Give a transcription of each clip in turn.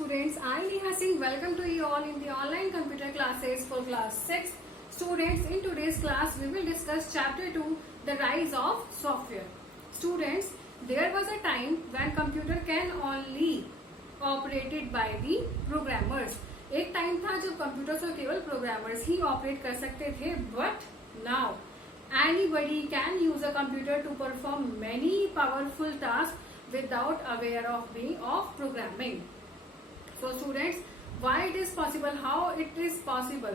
students, I am Neha Singh. Welcome to you all in the online computer classes for class 6. Students, in today's class we will discuss chapter 2, the rise of software. Students, there was a time when computer can only operated by the programmers. एक time था जब computers को केवल programmers ही operate कर सकते थे, but now anybody can use a computer to perform many powerful tasks without aware of being of programming. So students, why it is possible, how it is possible?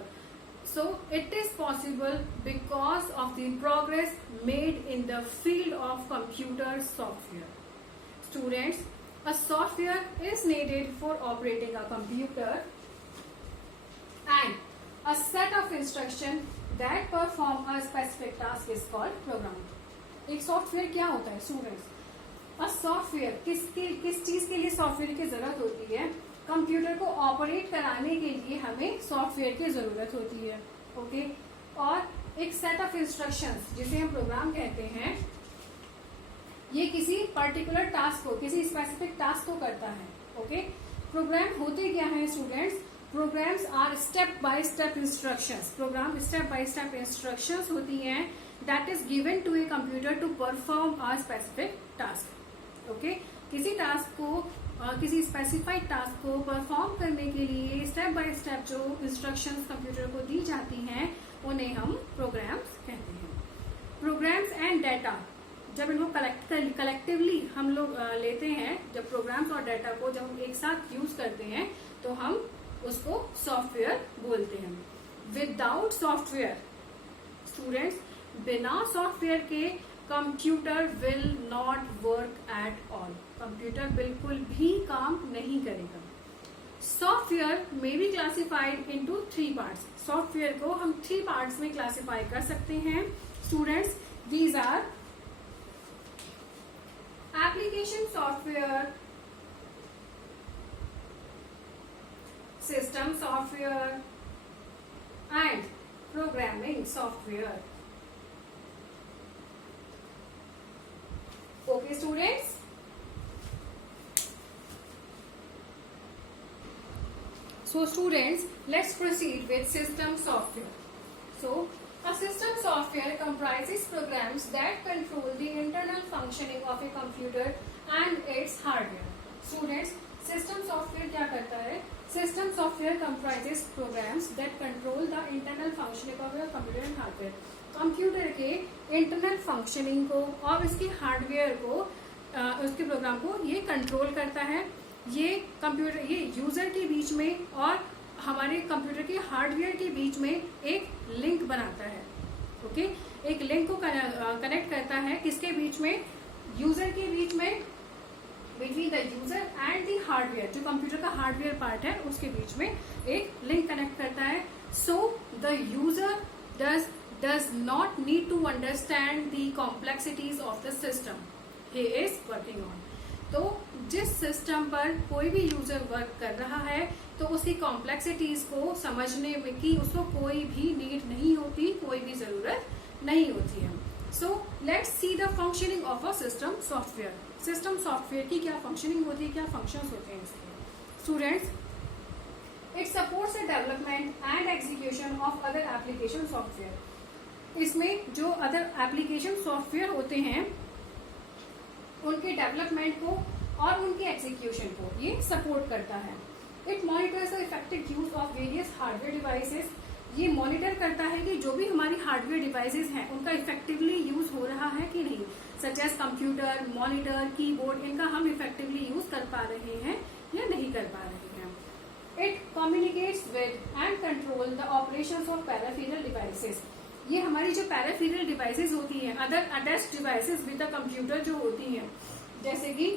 So it is possible because of the progress made in the field of computer software. Students, a software is needed for operating a computer and a set of instruction that perform a specific task is called program. एक software क्या होता है students? A software किस चीज के लिए software की जरूरत होती है? कंप्यूटर को ऑपरेट कराने के लिए हमें सॉफ्टवेयर की जरूरत होती है, ओके? और एक सेट ऑफ इंस्ट्रक्शंस जिसे हम प्रोग्राम कहते हैं, ये किसी पर्टिकुलर टास्क को, किसी स्पेसिफिक टास्क को करता है, ओके? प्रोग्राम होते क्या है students? Programs are step by step instructions. Program step by step instructions होती हैं that is given to a computer to perform a specific task, okay? किसी टास्क को, किसी स्पेसिफाइड टास्क को परफॉर्म करने के लिए स्टेप बाय स्टेप जो इंस्ट्रक्शंस कंप्यूटर को दी जाती हैं उन्हें हम प्रोग्राम्स कहते हैं. प्रोग्राम्स एंड डाटा, जब इनको कलेक्टिवली हम लोग लेते हैं, जब प्रोग्राम्स और डाटा को जब हम एक साथ यूज करते हैं तो हम उसको सॉफ्टवेयर बोलते हैं. विदाउट सॉफ्टवेयर स्टूडेंट्स, बिना सॉफ्टवेयर के computer will not work at all. Computer बिल्कुल भी काम नहीं करेगा. सॉफ्टवेयर में be classified into 3 parts. Software को हम 3 पार्ट्स में क्लासिफाई कर सकते हैं students. These are application software, system software and programming software. Okay students, so students, let's proceed with system software. So a system software comprises programs that control the internal functioning of a computer and its hardware. Students, system software क्या करता है? System software comprises programs that control the internal functioning of your computer and hardware. Computer के internal functioning को और इसके hardware को, उसके programme को ये कंट्रोल करता है. ये कंप्यूटर, ये यूजर के बीच में और हमारे कंप्यूटर के हार्डवेयर के बीच में एक लिंक बनाता है, ओके? एक लिंक को कनेक्ट करता है किसके बीच में? यूजर के बीच में, between the user and the hardware. जो कंप्यूटर का हार्डवेयर पार्ट है उसके बीच में एक लिंक कनेक्ट करता है. So the user does not need to understand the complexities of the system he is working on. तो जिस सिस्टम पर कोई भी यूजर वर्क कर रहा है तो उसकी कॉम्प्लेक्सिटीज को समझने में की उसको कोई भी नीड नहीं होती, कोई भी जरूरत नहीं होती है. So let's see the functioning of a system software. System software की क्या फंक्शनिंग होती है, क्या फंक्शंस होते हैं इसके? Students, it supports the development and execution of other application software. इसमें जो अदर एप्लीकेशन सॉफ्टवेयर होते हैं उनके डेवलपमेंट को और उनके एग्जीक्यूशन को ये सपोर्ट करता है. It monitors the effective use of various hardware devices. ये मॉनिटर करता है कि जो भी हमारी हार्डवेयर डिवाइसेस हैं उनका इफेक्टिवली यूज हो रहा है कि नहीं. Such as computer, monitor, keyboard, इनका हम इफेक्टिवली यूज कर पा रहे हैं या नहीं कर पा रहे हैं. It communicates with and control the operations of peripheral devices. ये हमारी जो पैराफेरल डिवाइसेस होती हैं, other attached devices with the computer जो होती हैं, जैसे कि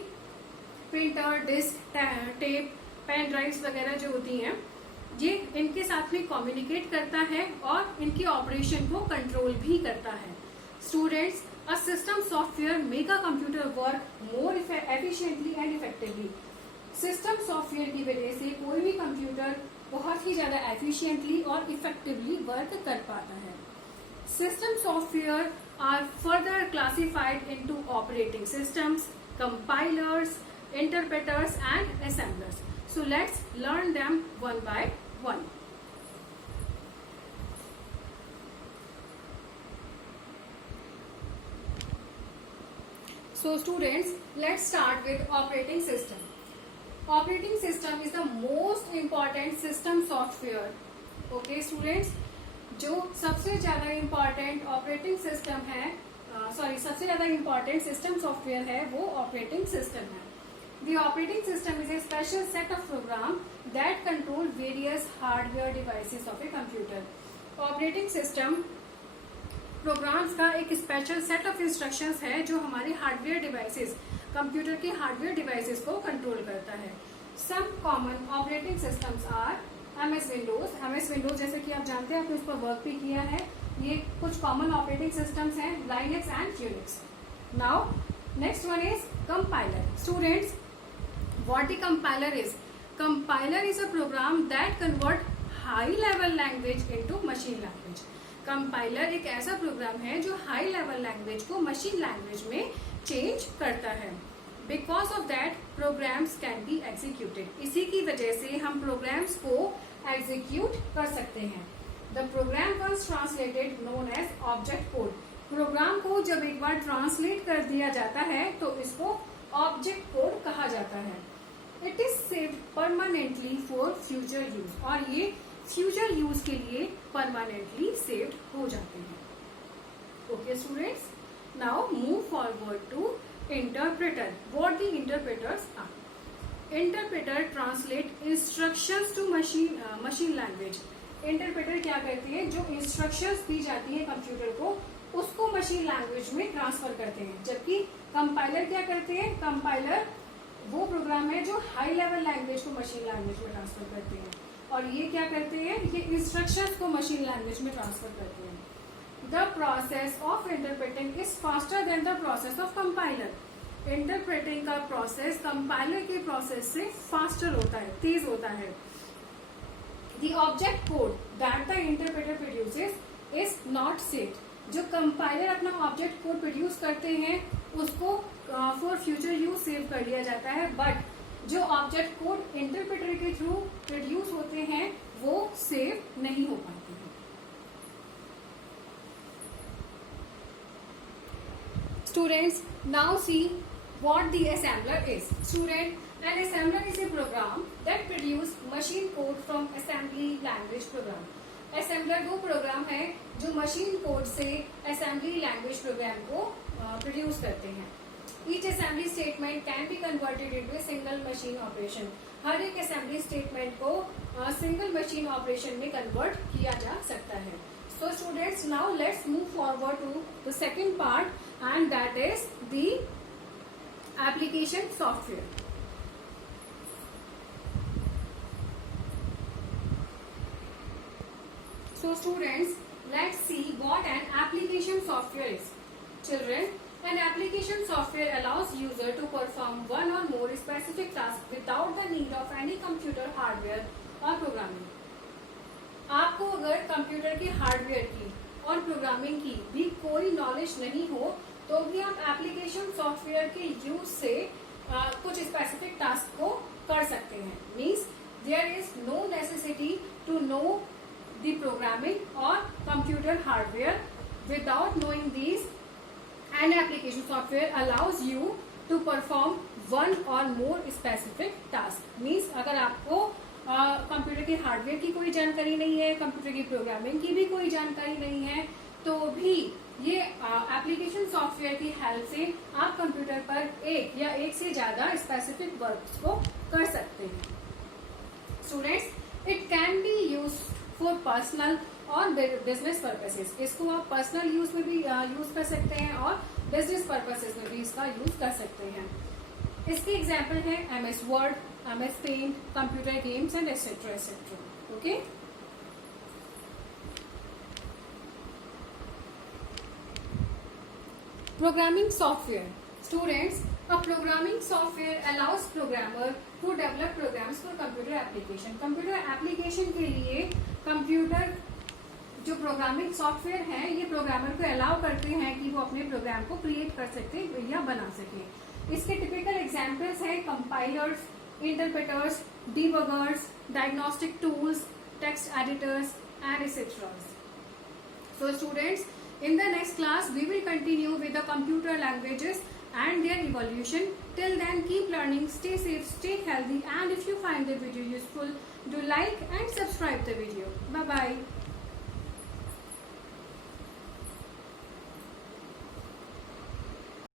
printer, disk, tape, pen drives वगैरह जो होती हैं, ये इनके साथ में कम्युनिकेट करता है और इनके ऑपरेशन को कंट्रोल भी करता है. Students, a system software make a computer work more efficiently and effectively. System software की वजह से कोई भी कंप्यूटर बहुत ही ज्यादा एफिशिएंटली और इफेक्टिवली वर्क कर पाता है. System software are further classified into operating systems, compilers, interpreters and assemblers. So let's learn them one by one. So students, let's start with operating system. Operating system is the most important system software. Okay students, जो सबसे ज़्यादा important operating system है, सबसे ज़्यादा important system software है वो operating system है. The operating system is a special set of program that control various hardware devices of a computer. Operating system programs का एक स्पेशल सेट ऑफ इंस्ट्रक्शंस है जो हमारे हार्डवेयर डिवाइसेस, कंप्यूटर के hardware devices को control करता है. Some common operating systems are MS Windows. MS Windows जैसे कि आप जानते हैं, आपने उस पर वर्क भी किया है. ये कुछ कॉमन ऑपरेटिंग सिस्टम्स हैं, Linux and Unix. Now next one is compiler. Students, what the compiler is? Compiler is a program that convert high level language into machine language. Compiler एक ऐसा प्रोग्राम है जो हाई लेवल लैंग्वेज को machine language में change करता है. Because of that programs can be executed. इसी की वजह से हम प्रोग्राम्स को एग्जीक्यूट कर सकते हैं. The program was translated known as object code. Program को जब एक बार ट्रांसलेट कर दिया जाता है तो इसको ऑब्जेक्ट कोड कहा जाता है. It is saved permanently for future use. और ये फ्यूचर यूज के लिए परमानेंटली सेव्ड हो जाते हैं. Okay students, now move forward to interpreter. What the interpreters are? Interpreter translate instructions to machine language. Interpreter क्या करती है? जो इंस्ट्रक्शंस दी जाती है कंप्यूटर को, उसको मशीन लैंग्वेज में ट्रांसफर करते हैं. जबकि कंपाइलर क्या करते हैं? कंपाइलर वो प्रोग्राम है जो हाई लेवल लैंग्वेज को मशीन लैंग्वेज में ट्रांसफर करते हैं. और ये क्या करते हैं? ये इंस्ट्रक्शंस को मशीन लैंग्वेज में ट्रांसफर करते हैं. The process of interpreting is faster than the process of compiler. Interpreting का प्रोसेस कंपाइलर के प्रोसेस से फास्टर होता है, तेज होता है. The object code that the interpreter produces is not saved. जो कंपाइलर अपना ऑब्जेक्ट कोड प्रोड्यूस करते हैं उसको फॉर फ्यूचर यूज सेव कर लिया जाता है. बट जो ऑब्जेक्ट कोड इंटरप्रेटर के थ्रू प्रोड्यूस होते हैं वो सेव नहीं हो पाते हैं. Students, now see what the assembler is. Student, an assembler is a program that produce machine code from assembly language program. Assembler वो प्रोग्राम है जो मशीन कोड से असेंबली लैंग्वेज प्रोग्राम को प्रोड्यूस करते हैं. Each assembly statement can be converted into a single machine operation. हर एक assembly statement को single machine operation में convert किया जा सकता है. So students, now let's move forward to the second part, and that is the application software. So students, let's see what an application software is. Children, an application software allows user to perform one or more specific tasks without the need of any computer hardware or programming. आपको अगर computer की hardware की और programming की भी कोई knowledge नहीं हो तो भी आप एप्लीकेशन सॉफ्टवेयर के यूज से कुछ स्पेसिफिक टास्क को कर सकते हैं. Means there is no necessity to know the programming और computer hardware. Without knowing these, an application software allows you to perform one or more specific task. Means अगर आपको कंप्यूटर की हार्डवेयर की कोई जानकारी नहीं है, कंप्यूटर की प्रोग्रामिंग की भी कोई जानकारी नहीं है, तो भी ये एप्लीकेशन सॉफ्टवेयर की हेल्प से आप कंप्यूटर पर एक या एक से ज्यादा स्पेसिफिक वर्क्स को कर सकते हैं. Students, it can be used for personal और बिजनेस पर्पसेस. इसको आप पर्सनल यूज में भी यूज कर सकते हैं और बिजनेस पर्पसेस में भी इसका यूज कर सकते हैं. इसके एग्जाम्पल है MS word, MS paint, computer games and etcetera etcetera. Okay, programming software. Students, a programming software allows programmer to develop programs for computer application. Computer application के लिए कंप्यूटर जो प्रोग्रामिंग सॉफ्टवेयर है ये प्रोग्रामर को allow करते हैं कि वो अपने प्रोग्राम को क्रिएट कर सकते या बना सके. इसके टिपिकल एग्जांपल्स हैं compilers, interpreters, debuggers, diagnostic tools, text editors, and etc. So students, in the next class, we will continue with the computer languages and their evolution. Till then, keep learning, stay safe, stay healthy, and if you find the video useful, do like and subscribe the video. Bye-bye.